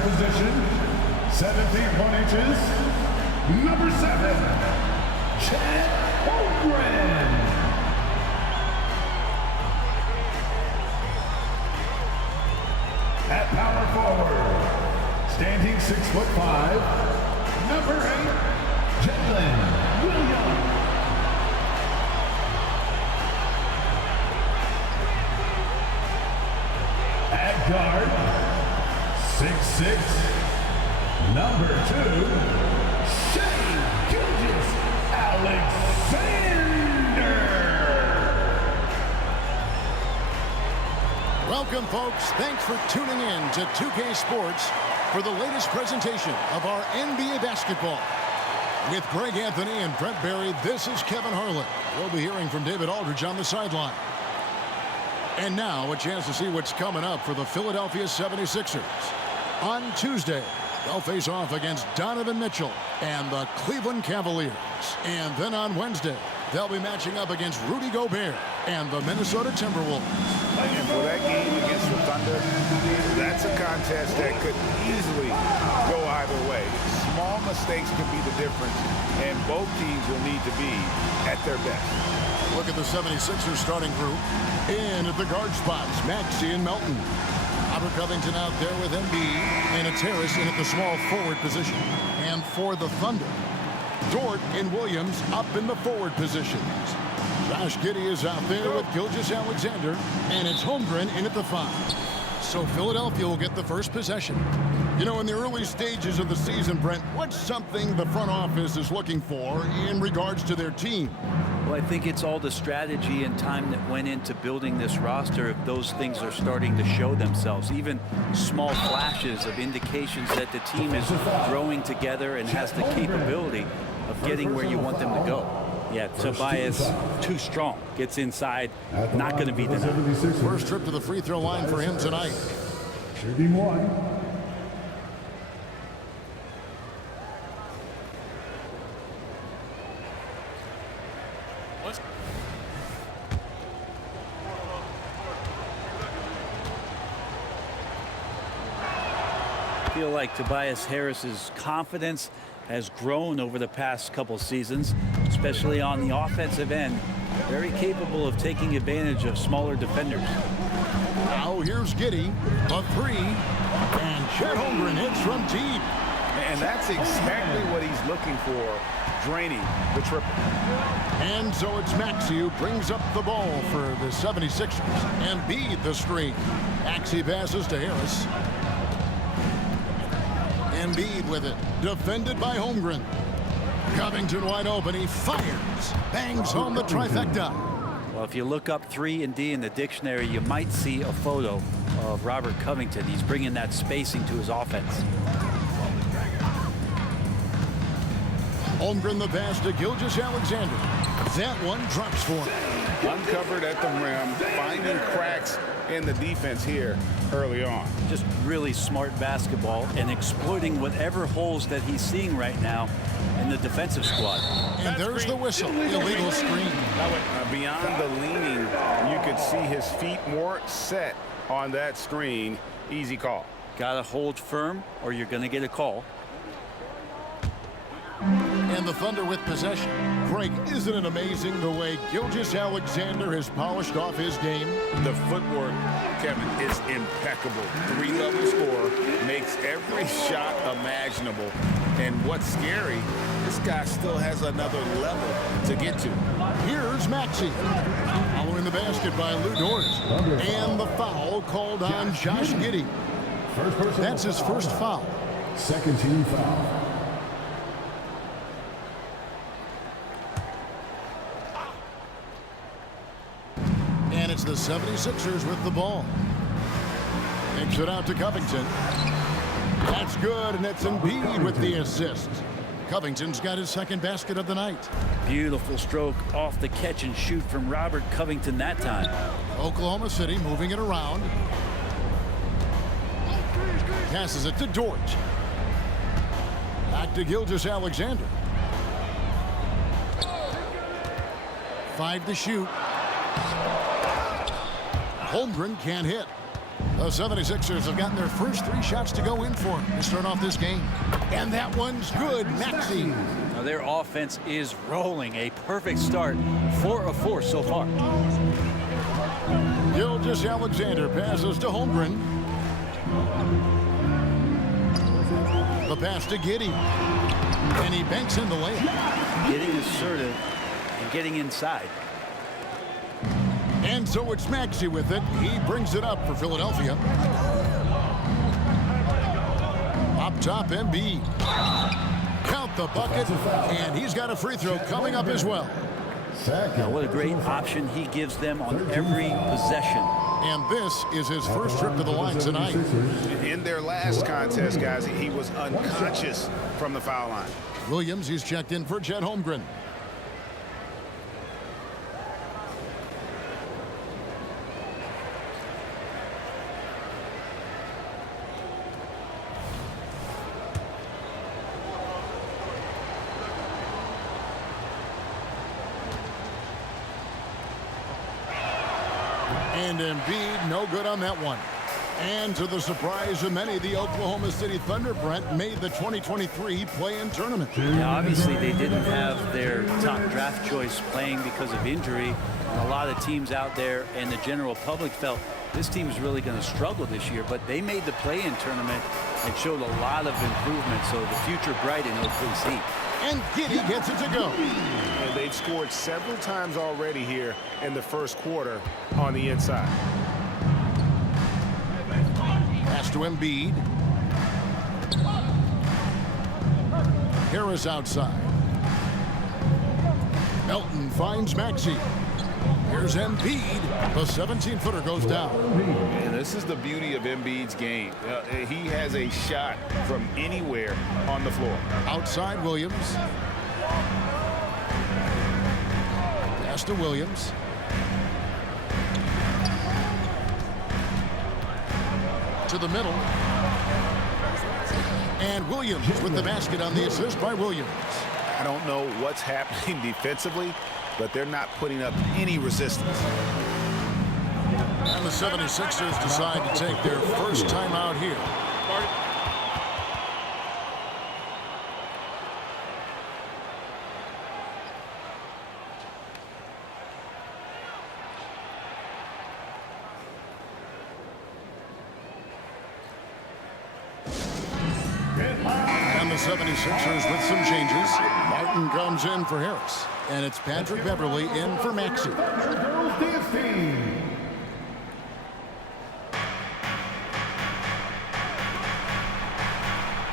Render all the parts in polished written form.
center position, 7 feet 1 inches, number 7, Chet Holmgren. At power forward, standing 6'5", number 8, Jalen Williams. At guard, 6'6", number 2, Shai Gilgeous-Alexander. Welcome, folks. Thanks for tuning in to 2K Sports for the latest presentation of our NBA basketball. With Greg Anthony and Brent Barry, this is Kevin Harlan. We'll be hearing from David Aldridge on the sideline. And now, a chance to see what's coming up for the Philadelphia 76ers. On Tuesday, they'll face off against Donovan Mitchell and the Cleveland Cavaliers. And then on Wednesday, they'll be matching up against Rudy Gobert and the Minnesota Timberwolves. And for that game against the Thunder, that's a contest that could easily go either way. Small mistakes could be the difference, and both teams will need to be at their best. Look at the 76ers starting group. In at the guard spots, Maxey and Melton. Robert Covington out there with Embiid, and a Terrace in at the small forward position. And for the Thunder, Dort and Williams up in the forward positions. Josh Giddey is out there with Gilgeous-Alexander, and it's Holmgren in at the 5. So Philadelphia will get the first possession. You know, in the early stages of the season, Brent, what's something the front office is looking for in regards to their team? Well, I think it's all the strategy and time that went into building this roster. If those things are starting to show themselves, even small flashes of indications that the team is growing together and has the capability of getting where you want them to go. Yeah, Tobias, too strong. Gets inside, not going to be denied. First trip to the free throw line for him tonight. Shooting 1. I feel like Tobias Harris's confidence has grown over the past couple seasons, especially on the offensive end. Very capable of taking advantage of smaller defenders. Now here's Giddey, a 3, and Chet Holmgren hits from deep. And that's exactly what he's looking for, draining the triple. And so it's Maxey who brings up the ball for the 76ers. Embiid the screen. Maxey passes to Harris. Embiid with it, defended by Holmgren. Covington wide open, he fires, bangs home the trifecta. Well, if you look up 3 and D in the dictionary, you might see a photo of Robert Covington. He's bringing that spacing to his offense. Holmgren the pass to Gilgeous-Alexander. That one drops for him. Uncovered at the rim, finding cracks in the defense here early on. Just really smart basketball and exploiting whatever holes that he's seeing right now in the defensive squad. And there's the whistle. Illegal screen. Beyond the leaning, you could see his feet more set on that screen. Easy call. Gotta hold firm or you're gonna get a call. And the Thunder with possession. Greg, isn't it amazing the way Gilgeous-Alexander has polished off his game? The footwork, Kevin, is impeccable. 3-level scorer, makes every shot imaginable. And what's scary, this guy still has another level to get to. Here's Maxey. Following the basket by Lou Dort. And the foul called on Josh Giddey. That's his first foul. Second team foul. And it's the 76ers with the ball. Takes it out to Covington. That's good, and it's Embiid with the assist. Covington's got his second basket of the night. Beautiful stroke off the catch and shoot from Robert Covington that time. Oklahoma City moving it around. Passes it to Dort. Back to Gilgeous-Alexander. 5 to shoot. Holmgren can't hit. The 76ers have gotten their first 3 shots to go in for to start off this game. And that one's good. Maxey. Now their offense is rolling. A perfect start. 4 of 4 so far. Gilgeous-Alexander passes to Holmgren. The pass to Giddey. And he banks in the layup. Getting assertive and getting inside. And so it's Maxey with it. He brings it up for Philadelphia. Up top, Embiid. Count the bucket, and he's got a free throw coming up as well. Now, what a great option he gives them on every possession. And this is his first trip to the line tonight. In their last contest, guys, he was unconscious from the foul line. Williams, he's checked in for Chet Holmgren. And Embiid, no good on that one. And to the surprise of many, the Oklahoma City Thunder, Brent, made the 2023 play-in tournament. Now, obviously, they didn't have their top draft choice playing because of injury. And a lot of teams out there and the general public felt this team is really going to struggle this year. But they made the play-in tournament and showed a lot of improvement. So the future bright in OKC. And Giddey gets it to go. And they've scored several times already here in the first quarter on the inside. Pass to Embiid. Harris outside. Melton finds Maxey. Here's Embiid. The 17-footer goes down. And this is the beauty of Embiid's game. He has a shot from anywhere on the floor. Outside Williams. Pass to Williams. To the middle. And Williams with the basket on the assist by Williams. I don't know what's happening defensively, but they're not putting up any resistance. And the 76ers decide to take their first time out here. And the 76ers with some changes. Martin comes in for Harris. And it's Patrick Beverley in for Maxey.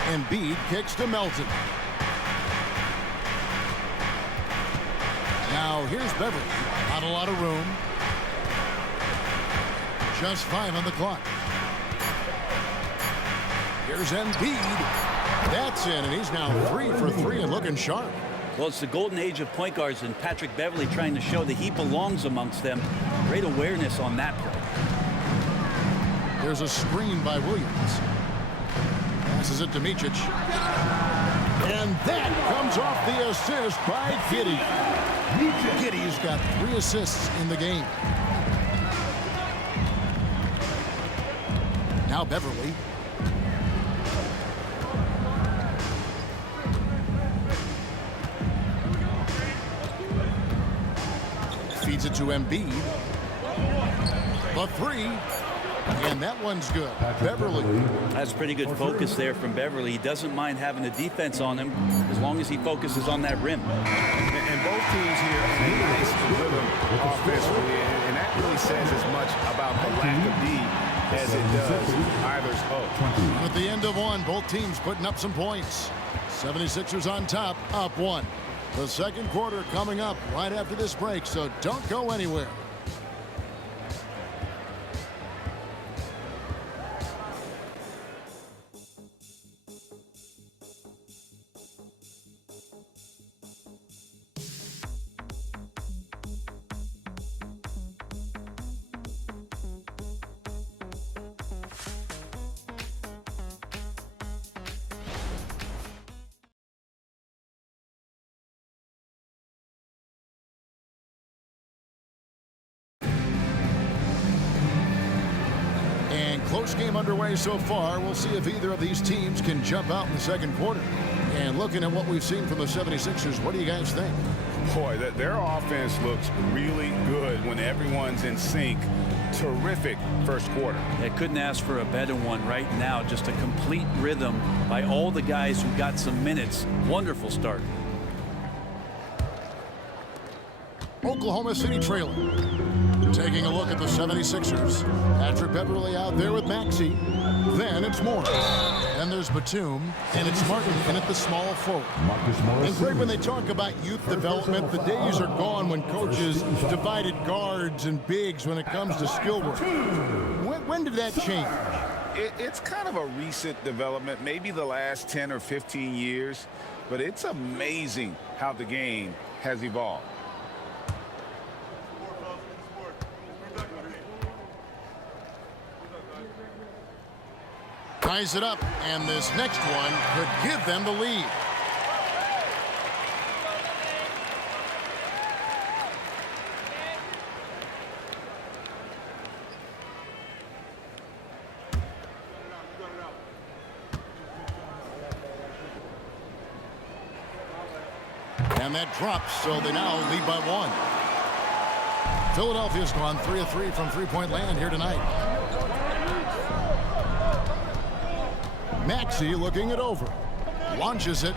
Embiid kicks to Melton. Now here's Beverley. Not a lot of room. Just 5 on the clock. Here's Embiid. That's in, and he's now 3 for 3 and looking sharp. Well, it's the golden age of point guards, and Patrick Beverley trying to show that he belongs amongst them. Great awareness on that play. There's a screen by Williams. Passes it to Micic. And that comes off the assist by Giddey. Giddey's got 3 assists in the game. Now Beverley. Feeds it to Embiid. The 3. And that one's good. Beverley. That's pretty good focus there from Beverley. He doesn't mind having the defense on him as long as he focuses on that rim. And both teams here in a nice rhythm offensively, and that really says as much about the lack of D as it does either's O. At the end of one, both teams putting up some points. 76ers on top, up 1. The second quarter coming up right after this break, so don't go anywhere. close game underway so far. We'll see if either of these teams can jump out in the second quarter. And looking at what we've seen from the 76ers, what do you guys think? Boy, their offense looks really good when everyone's in sync. Terrific first quarter. They couldn't ask for a better one right now. Just a complete rhythm by all the guys who got some minutes. Wonderful start. Oklahoma City trailing. Taking a look at the 76ers. Patrick Beverly out there with Maxey. Then it's Morris. Then there's Batum. And it's Martin in at the small forward. And Greg, when they talk about youth development, the days are gone when coaches divided guards and bigs when it comes to skill work. When did that change? It's kind of a recent development, maybe the last 10 or 15 years. But it's amazing how the game has evolved. Ties it up, and this next one could give them the lead. And that drops, so they now lead by one. Philadelphia's gone 3 of 3 from three-point land here tonight. Maxey looking it over. Launches it.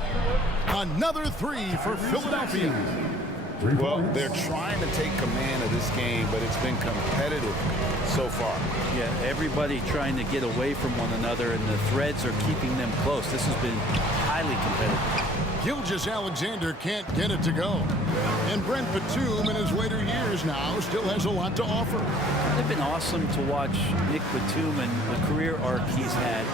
Another three for Philadelphia. Well, they're trying to take command of this game, but it's been competitive so far. Yeah, everybody trying to get away from one another, and the threads are keeping them close. This has been highly competitive. Gilgeous-Alexander can't get it to go. And Brent Batum in his later years now still has a lot to offer. It's been awesome to watch Nick Batum and the career arc he's had.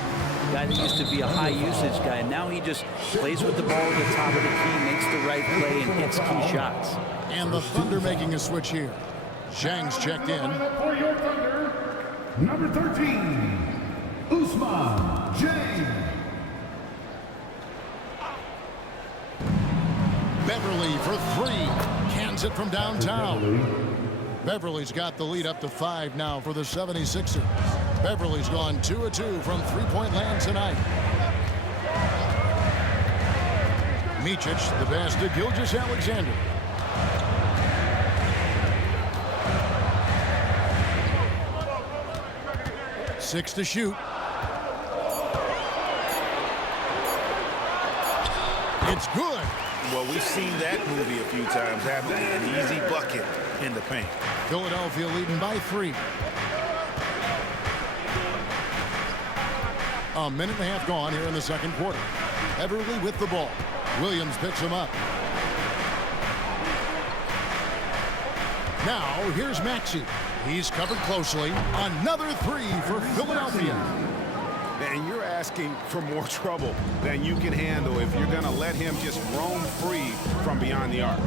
A guy that used to be a high usage guy, and now he just plays with the ball at the top of the key, makes the right play, and hits key shots. And the Thunder making a switch here. Zhang's checked in. For your Thunder, number 13, Usman Jang. Beverly for three. Cans it from downtown. Beverly's got the lead up to 5 now for the 76ers. Beverly's gone 2 of 2 from three-point land tonight. Micic, the pass to Gilgeous-Alexander. Six to shoot. It's good. Well, we've seen that movie a few times, haven't we? An easy bucket in the paint. Philadelphia leading by 3. A minute and a half gone here in the second quarter. Beverly with the ball. Williams picks him up. Now here's Maxey. He's covered closely. Another three for Philadelphia. And you're asking for more trouble than you can handle if you're going to let him just roam free from beyond the arc.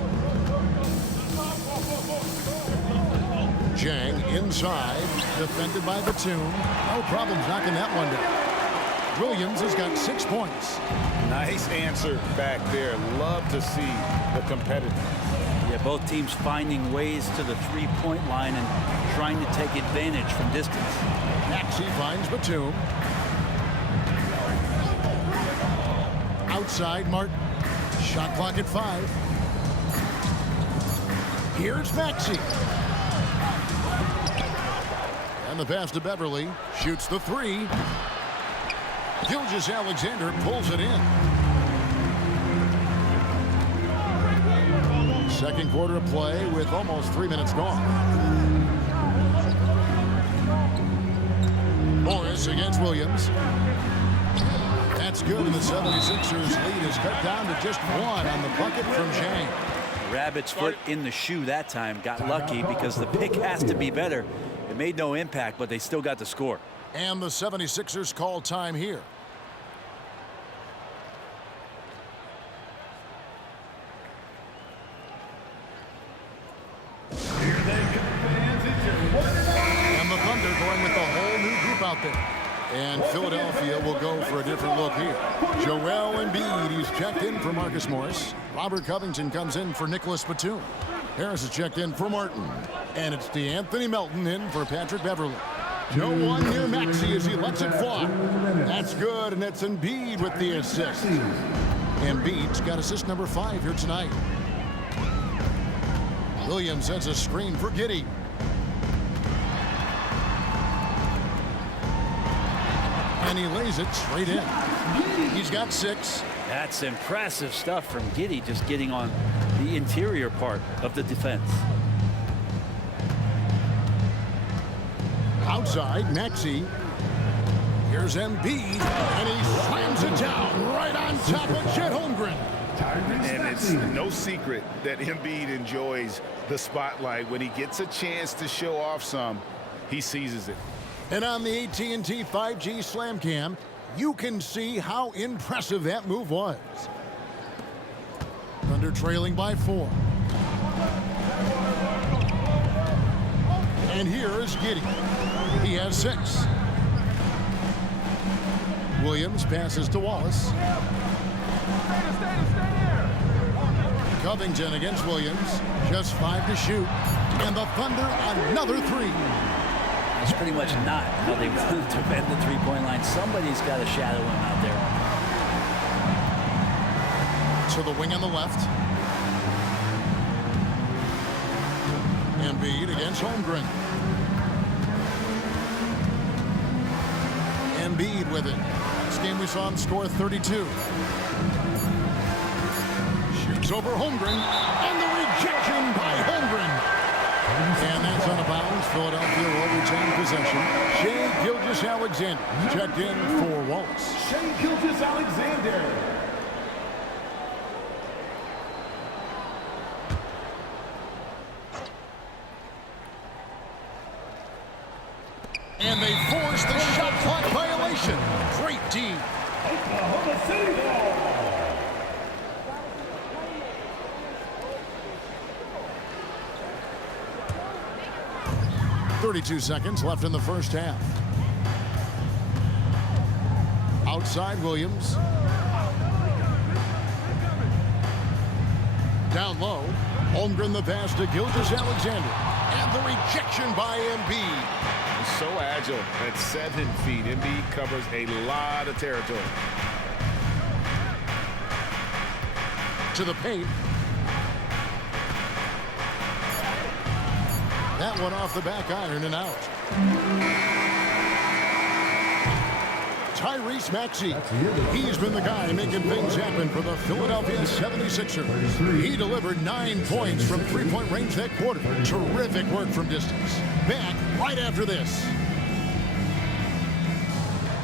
Zhang inside, defended by Batum. No problems knocking that one down. Williams has got 6 points. Nice answer back there. Love to see the competitiveness. Yeah, both teams finding ways to the three-point line and trying to take advantage from distance. Maxey finds Batum. Outside Martin. Shot clock at 5. Here's Maxey. And the pass to Beverly. Shoots the 3. Gilgeous-Alexander pulls it in. Second quarter of play with almost 3 minutes gone. Morris against Williams. That's good, and the 76ers lead is cut down to just 1 on the bucket from Zhang. Rabbit's foot in the shoe that time. Got lucky because the pick has to be better. It made no impact, but they still got the score. And the 76ers call time here. And the Thunder going with a whole new group out there. And Philadelphia will go for a different look here. Joel Embiid, he's checked in for Marcus Morris. Robert Covington comes in for Nicholas Batum. Harris is checked in for Martin. And it's DeAnthony Melton in for Patrick Beverly. No one near Maxey as he lets it fly. That's good, and it's Embiid with the assist. Embiid's got assist number 5 here tonight. Williams has a screen for Giddey. And he lays it straight in. He's got 6. That's impressive stuff from Giddey, just getting on the interior part of the defense. Outside, Maxey. Here's Embiid, and he slams it down right on top of Chet Holmgren. And it's no secret that Embiid enjoys the spotlight. When he gets a chance to show off some, he seizes it. And on the AT&T 5G Slam Cam, you can see how impressive that move was. Thunder trailing by 4. And here is Giddey. He has 6. Williams passes to Wallace. Covington against Williams. Just 5 to shoot. And the Thunder another 3. That's pretty much not how they want to defend the three-point line. Somebody's got to shadow him out there. To the wing on the left. Embiid against Holmgren. Embiid with it. This game we saw him score 32. Shoots over Holmgren. And the rejection by Holmgren. And that's out of bounds. Philadelphia will retain possession. Shai Gilgeous-Alexander checked in for Wallace. Shai Gilgeous-Alexander. And they force the shot clock violation. Great D. Oklahoma City ball. 32 seconds left in the first half. Outside Williams. Down low. Holmgren the pass to Gilgeous-Alexander. And the rejection by Embiid. He's so agile at 7 feet. Embiid covers a lot of territory. To the paint. That one off the back iron and out. Tyrese Maxey. He's been the guy making things happen for the Philadelphia 76ers. He delivered 9 points from three-point range that quarter. Terrific work from distance. Back right after this.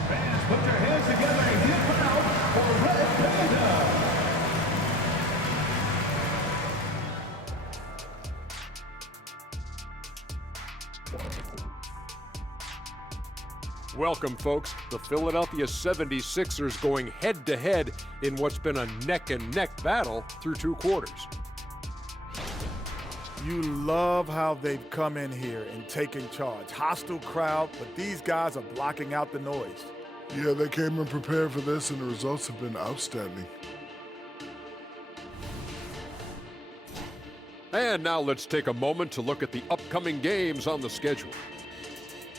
Fans, put your hands together and give it out for Red Panda. Welcome, folks. The Philadelphia 76ers going head-to-head in what's been a neck-and-neck battle through 2 quarters. You love how they've come in here and taken charge. Hostile crowd, but these guys are blocking out the noise. Yeah, they came in prepared for this, and the results have been outstanding. And now let's take a moment to look at the upcoming games on the schedule.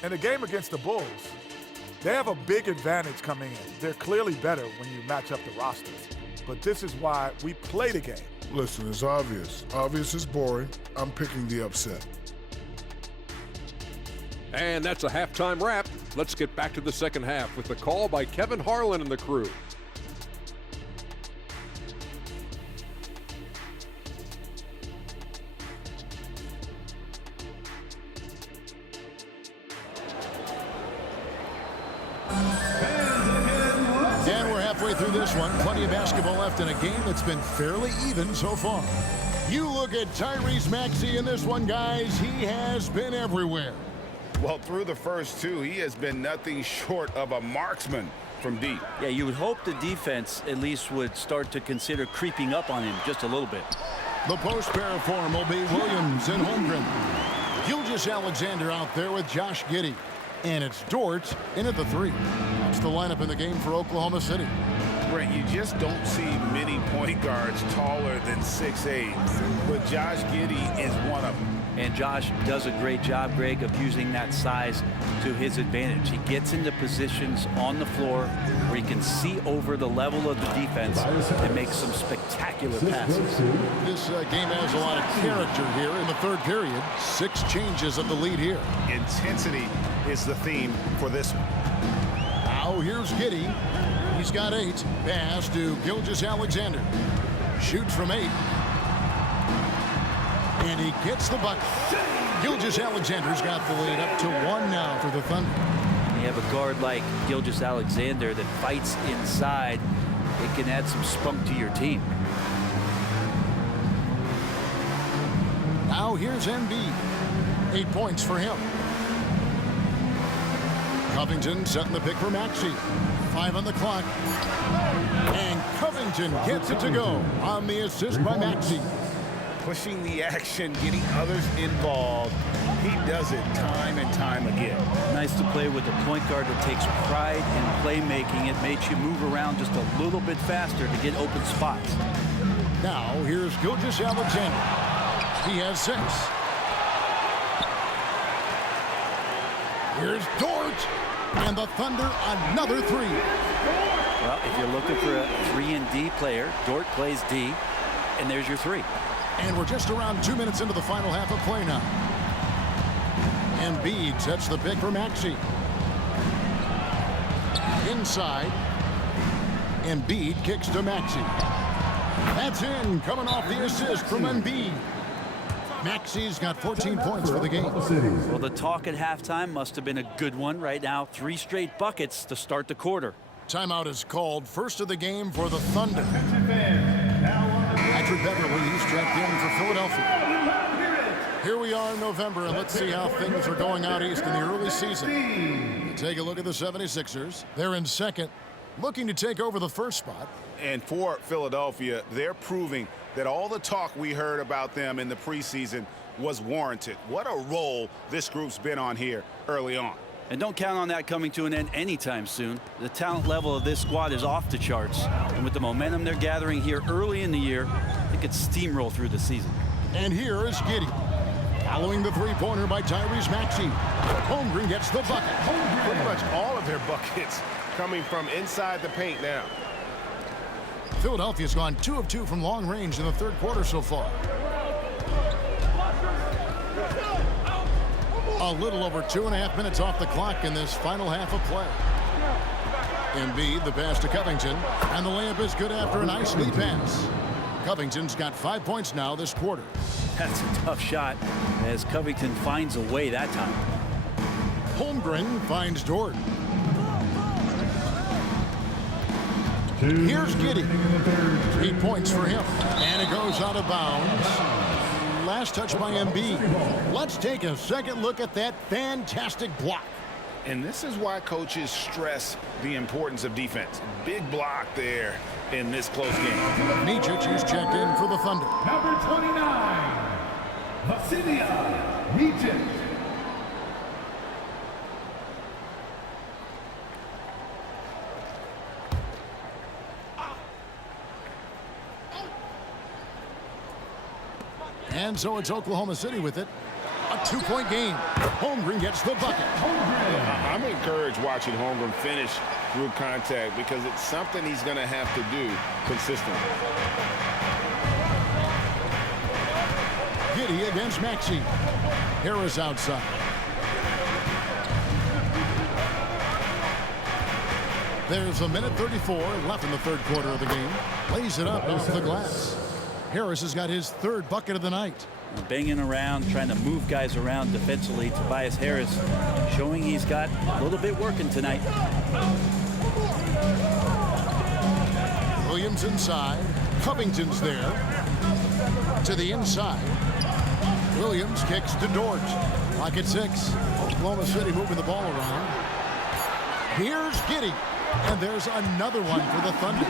In the game against the Bulls, they have a big advantage coming in. They're clearly better when you match up the rosters. But this is why we play the game. Listen, it's obvious. Obvious is boring. I'm picking the upset. And that's a halftime wrap. Let's get back to the second half with the call by Kevin Harlan and the crew. And we're halfway through this one. Plenty of basketball left in a game that's been fairly even so far. You look at Tyrese Maxey in this one, guys. He has been everywhere. Well, through the first 2, he has been nothing short of a marksman from deep. Yeah, you would hope the defense at least would start to consider creeping up on him just a little bit. The post pair form will be Williams and Holmgren. Gilgeous-Alexander out there with Josh Giddey. And it's Dort in at the 3. That's the lineup in the game for Oklahoma City. Brent, you just don't see many point guards taller than 6'8", but Josh Giddey is one of them. And Josh does a great job, Greg, of using that size to his advantage. He gets into positions on the floor where he can see over the level of the defense and make some spectacular passes. This game has a lot of character here in the third period. 6 changes of the lead here. Intensity is the theme for this one. Now here's Giddey. He's got 8. Pass to Gilgeous-Alexander. Shoots from 8. And he gets the bucket. Gilgeous-Alexander's got the lead up to 1 now for the Thunder. You have a guard like Gilgeous-Alexander that fights inside. It can add some spunk to your team. Now here's Embiid. 8 points for him. Covington setting the pick for Maxey. 5 on the clock. And Covington gets it to go on the assist by Maxey. Pushing the action, getting others involved. He does it time and time again. Nice to play with a point guard that takes pride in playmaking. It makes you move around just a little bit faster to get open spots. Now here's Gilgeous-Alexander. He has 6. Here's Dort. And the Thunder another 3. Well, if you're looking for a 3-and-D player, Dort plays D, and there's your 3. And we're just around 2 minutes into the final half of play now. Embiid sets the pick for Maxey. Inside. Embiid kicks to Maxey. That's in, coming off the assist from Embiid. Maxey's got 14 points for the game. Well, the talk at halftime must have been a good one. Right now, 3 straight buckets to start the quarter. Timeout is called. First of the game for the Thunder. Patrick Beverly, he's checked in for Philadelphia. Here we are in November, and let's see how things are going out east in the early season. Take a look at the 76ers. They're in second, looking to take over the first spot. And for Philadelphia, they're proving that all the talk we heard about them in the preseason was warranted. What a role this group's been on here early on. And don't count on that coming to an end anytime soon. The talent level of this squad is off the charts. And with the momentum they're gathering here early in the year, they could steamroll through the season. And here is Giddey. Following the three-pointer by Tyrese Maxey. Holmgren gets the bucket. Pretty much all of their buckets coming from inside the paint now. Philadelphia's gone 2 of 2 from long range in the third quarter so far. A little over 2.5 minutes off the clock in this final half of play. Embiid, the pass to Covington, and the layup is good after a nice lead pass. Covington's got 5 points now this quarter. That's a tough shot as Covington finds a way that time. Holmgren finds Dort. Here's Giddey. 8 points for him. And it goes out of bounds. Last touch by Embiid. Let's take a second look at that fantastic block. And this is why coaches stress the importance of defense. Big block there in this close game. Micic is checked in for the Thunder. Number 29, Vasilija Micic. And so it's Oklahoma City with it. A 2-point game. Holmgren gets the bucket. I'm encouraged watching Holmgren finish through contact because it's something he's going to have to do consistently. Giddey against Maxey. Harris outside. There's a minute 34 left in the third quarter of the game. Lays it up off the glass. Harris has got his 3rd bucket of the night. Banging around, trying to move guys around defensively. Tobias Harris showing he's got a little bit working tonight. Williams inside. Covington's there. To the inside. Williams kicks to Dort. Clock at 6. Oklahoma City moving the ball around. Here's Giddey. And there's another one for the Thunder.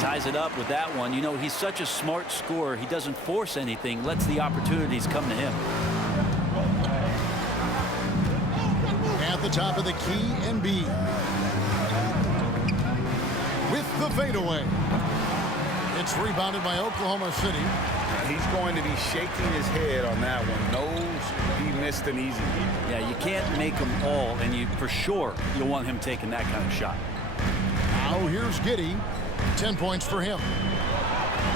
Ties it up with that one. You know, he's such a smart scorer. He doesn't force anything, lets the opportunities come to him. At the top of the key, Embiid. With the fadeaway. It's rebounded by Oklahoma City. He's going to be shaking his head on that one. Knows missed an easy. Yeah, you can't make them all, and you for sure you'll want him taking that kind of shot. Now here's Giddey. 10 points for him.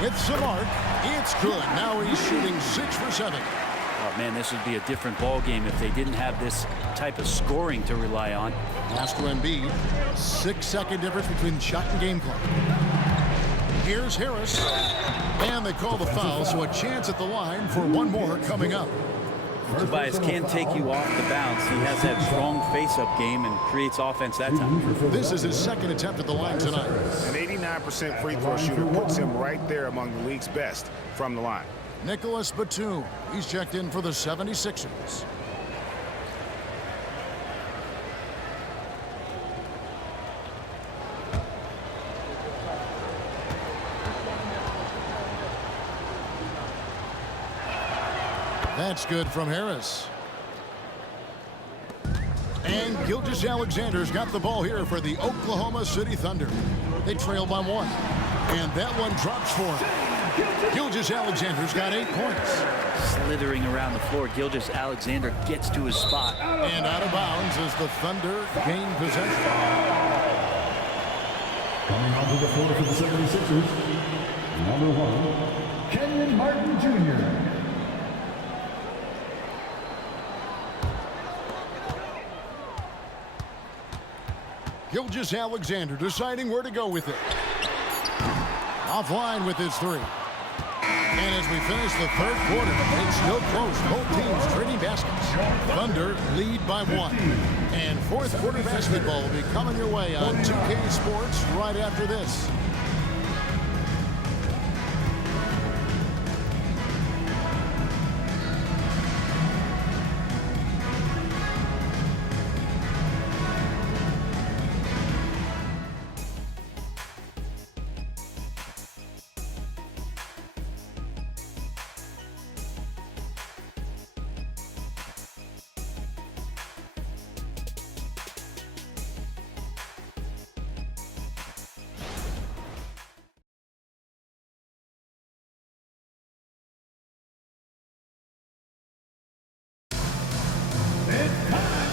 With some arc, it's good. Now he's shooting 6 for 7. Oh, man, this would be a different ball game if they didn't have this type of scoring to rely on. Pass to Embiid. 6-second difference between the shot and game clock. Here's Harris. And they call the foul, so a chance at the line for one more coming up. Tobias can take you off the bounce. He has that strong face-up game and creates offense that time. This is his second attempt at the line tonight. An 89% free throw shooter puts him right there among the league's best from the line. Nicholas Batum. He's checked in for the 76ers. That's good from Harris. And Gilgeous-Alexander's got the ball here for the Oklahoma City Thunder. They trail by 1. And that one drops for him. Gilgeous-Alexander's got 8 points. Slithering around the floor, Gilgeous-Alexander gets to his spot. And out of bounds as the Thunder gain possession. Coming onto the floor for the 76ers, number 1, Kenyon Martin Jr. Gilgeous-Alexander deciding where to go with it. Offline with his 3. And as we finish the third quarter, it's still close. Both teams trading baskets. Thunder lead by 1. And fourth quarter basketball will be coming your way on 2K Sports right after this.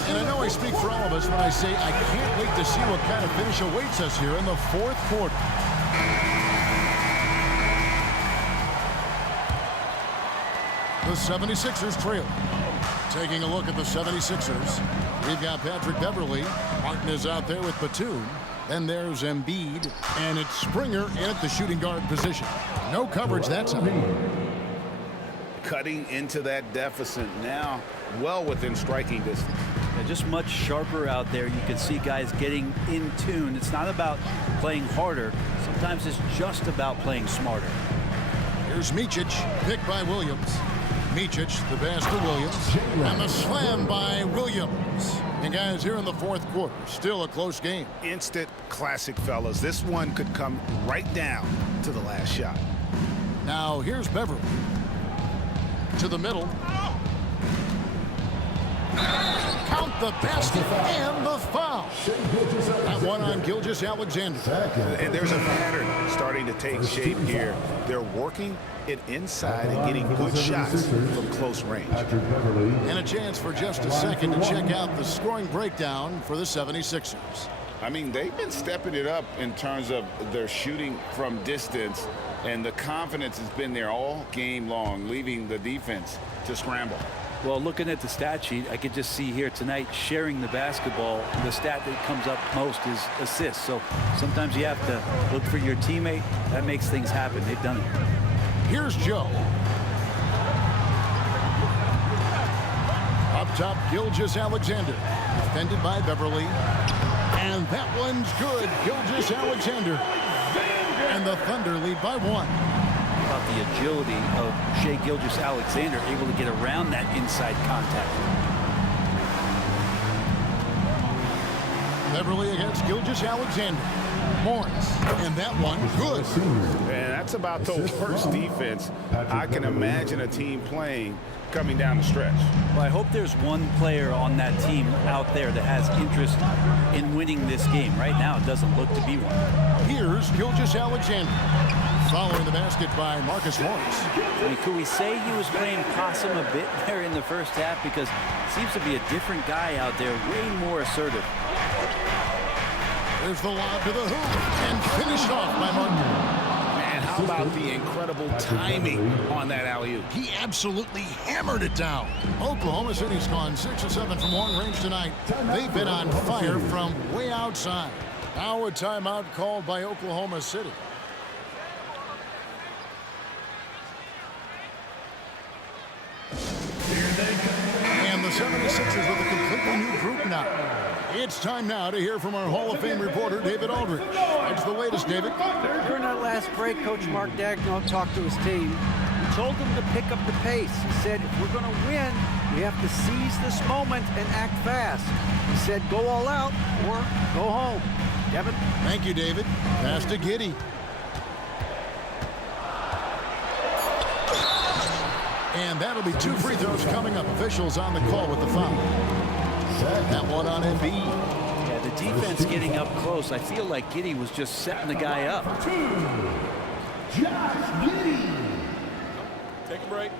And I know I speak for all of us when I say I can't wait to see what kind of finish awaits us here in the fourth quarter. The 76ers trail. Taking a look at the 76ers, we've got Patrick Beverley. Martin is out there with Batum. Then there's Embiid, and it's Springer in at the shooting guard position. No coverage that time. Cutting into that deficit now, well within striking distance. Yeah, just much sharper out there. You can see guys getting in tune. It's not about playing harder. Sometimes it's just about playing smarter. Here's Micic, picked by Williams. Micic, the pass to Williams, and the slam by Williams. And guys, here in the fourth quarter, still a close game. Instant classic, fellas. This one could come right down to the last shot. Now here's Beverly. To the middle. Count the basket and the foul. That one on Gilgeous-Alexander. And there's a pattern starting to take shape here. They're working it inside and getting good shots from close range. And a chance for just a second to check out the scoring breakdown for the 76ers. I mean, they've been stepping it up in terms of their shooting from distance, and the confidence has been there all game long, leaving the defense to scramble. Well, looking at the stat sheet, I could just see here tonight sharing the basketball. The stat that comes up most is assists. So sometimes you have to look for your teammate. That makes things happen. They've done it. Here's Joe. Up top, Gilgeous-Alexander. Defended by Beverly. And that one's good. Gilgeous-Alexander. And the Thunder lead by 1. About the agility of Shai Gilgeous-Alexander, able to get around that inside contact. Beverly against Gilgeous-Alexander. Morris, and that one good. And that's about the worst defense I can imagine a team playing coming down the stretch. Well, I hope there's one player on that team out there that has interest in winning this game. Right now, it doesn't look to be one. Here's Gilgeous-Alexander, following the basket by Marcus Morris. I mean, could we say he was playing possum a bit there in the first half? Because it seems to be a different guy out there, way more assertive. There's the lob to the hoop, and finished off by Martin. Man, how about the incredible timing on that alley-oop? He absolutely hammered it down. Oklahoma City's gone 6 of 7 from long range tonight. They've been on fire from way outside. Now a timeout called by Oklahoma City. And the 76ers with a completely new group now. It's time now to hear from our Hall of Fame reporter, David Aldridge. What's the latest, David? During that last break, Coach Mark Daigneault talked to his team. He told them to pick up the pace. He said, if we're going to win, we have to seize this moment and act fast. He said, go all out or go home. Kevin? Thank you, David. Pass to Giddey. And that'll be 2 free throws coming up. Officials on the call with the foul. That one on Embiid. Yeah, the defense getting up close. I feel like Giddey was just setting the guy up. Take a break.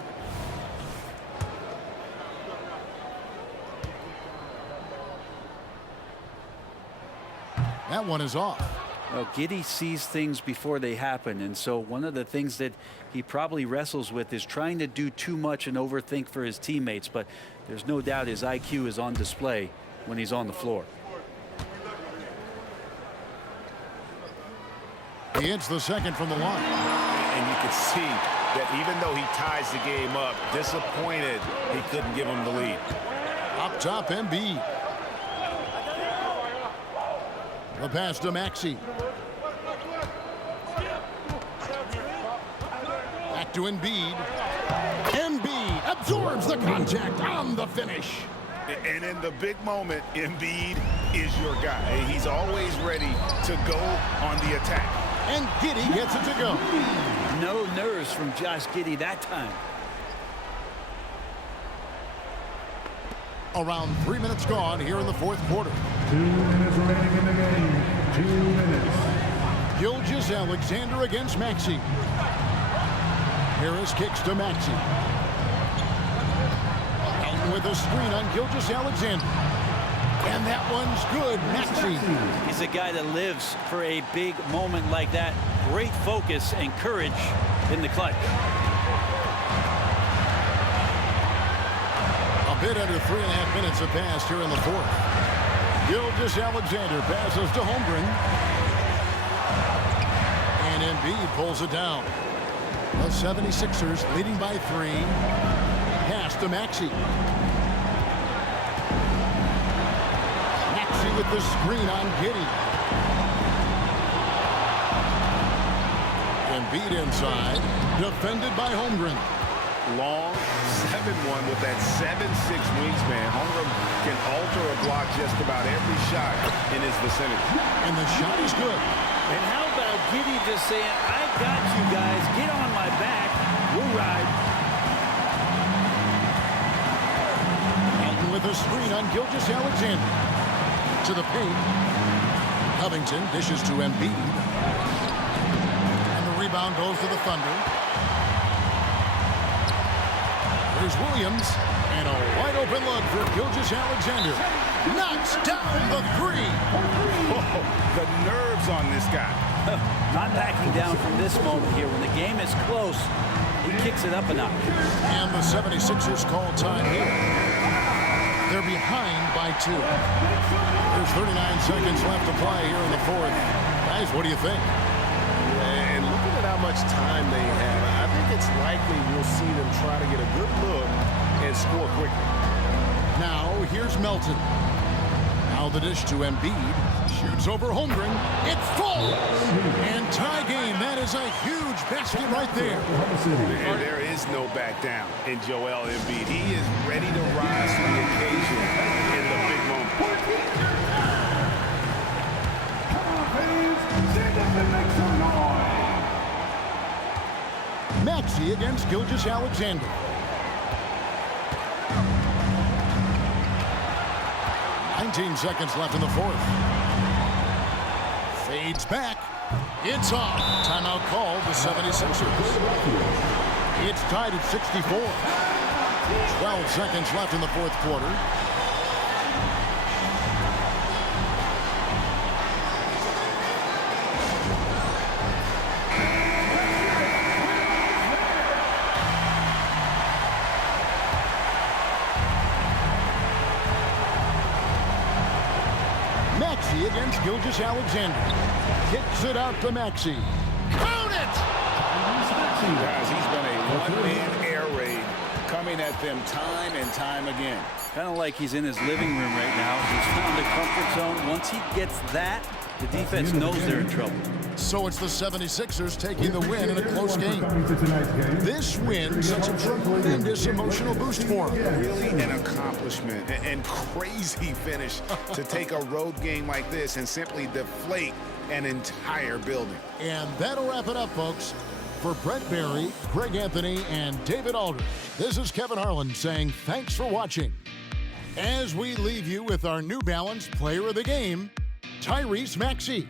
That one is off. Well, Giddey sees things before they happen, and so one of the things that he probably wrestles with is trying to do too much and overthink for his teammates, but there's no doubt his IQ is on display when he's on the floor. He hits the second from the line. And you can see that even though he ties the game up, disappointed he couldn't give him the lead. Up top, Embiid. The pass to Maxey. Back to Embiid. Embiid absorbs the contact on the finish. And in the big moment, Embiid is your guy. He's always ready to go on the attack. And Giddey gets it to go. No nerves from Josh Giddey that time. Around 3 minutes gone here in the fourth quarter. 2 minutes remaining in the game. 2 minutes. Gilgeous-Alexander against Maxey. Harris kicks to Maxey. Elton with a screen on Gilgeous-Alexander. And that one's good. Maxey. He's a guy that lives for a big moment like that. Great focus and courage in the clutch. A bit under 3.5 minutes have passed here in the fourth. Gilgeous-Alexander passes to Holmgren. And Embiid pulls it down. The 76ers leading by 3. Pass to Maxey. Maxey with the screen on Giddey. Embiid inside. Defended by Holmgren. Long 7-1 with that 7'6" wingspan. Holmgren can alter a block just about every shot in his vicinity. And the shot is good. And how about Giddey just saying, I got you guys, get on my back, we'll ride. Elton with a screen on Gilgeous-Alexander. To the paint. Covington dishes to Embiid. And the rebound goes to the Thunder. There's Williams. And a wide open look for Gilgeous-Alexander. Knocks down the 3. Oh, the nerves on this guy. Not backing down from this moment here. When the game is close, he kicks it up a notch. And the 76ers call time here. They're behind by 2. There's 39 seconds left to play here in the fourth. Guys, what do you think? And looking at how much time they have, I think it's likely we'll see them try to get a good look and score quickly. Now, here's Melton. Now the dish to Embiid. Shoots over Holmgren. It falls! And tie game. That is a huge basket right there. And there is no back down in Joel Embiid. He is ready to rise to the occasion in the big moment. Gilgeous-Alexander. Seconds left in the fourth. Fades back. It's off. Timeout called the 76ers. It's tied at 64. 12 seconds left in the fourth quarter. Maxey against Gilgeous-Alexander. Kicks it out to Maxey. Count it! Guys, he's been a one-man air raid coming at them time and time again. Kind of like he's in his living room right now. He's found a comfort zone. Once he gets that, the defense knows they're in trouble. So it's the 76ers taking the win in a close game. This win sets a tremendous emotional boost for them. Really an accomplishment and crazy finish to take a road game like this and simply deflate an entire building. And that'll wrap it up, folks. For Brett Barry, Greg Anthony, and David Aldridge, this is Kevin Harlan saying thanks for watching. As we leave you with our New Balance Player of the Game, Tyrese Maxey.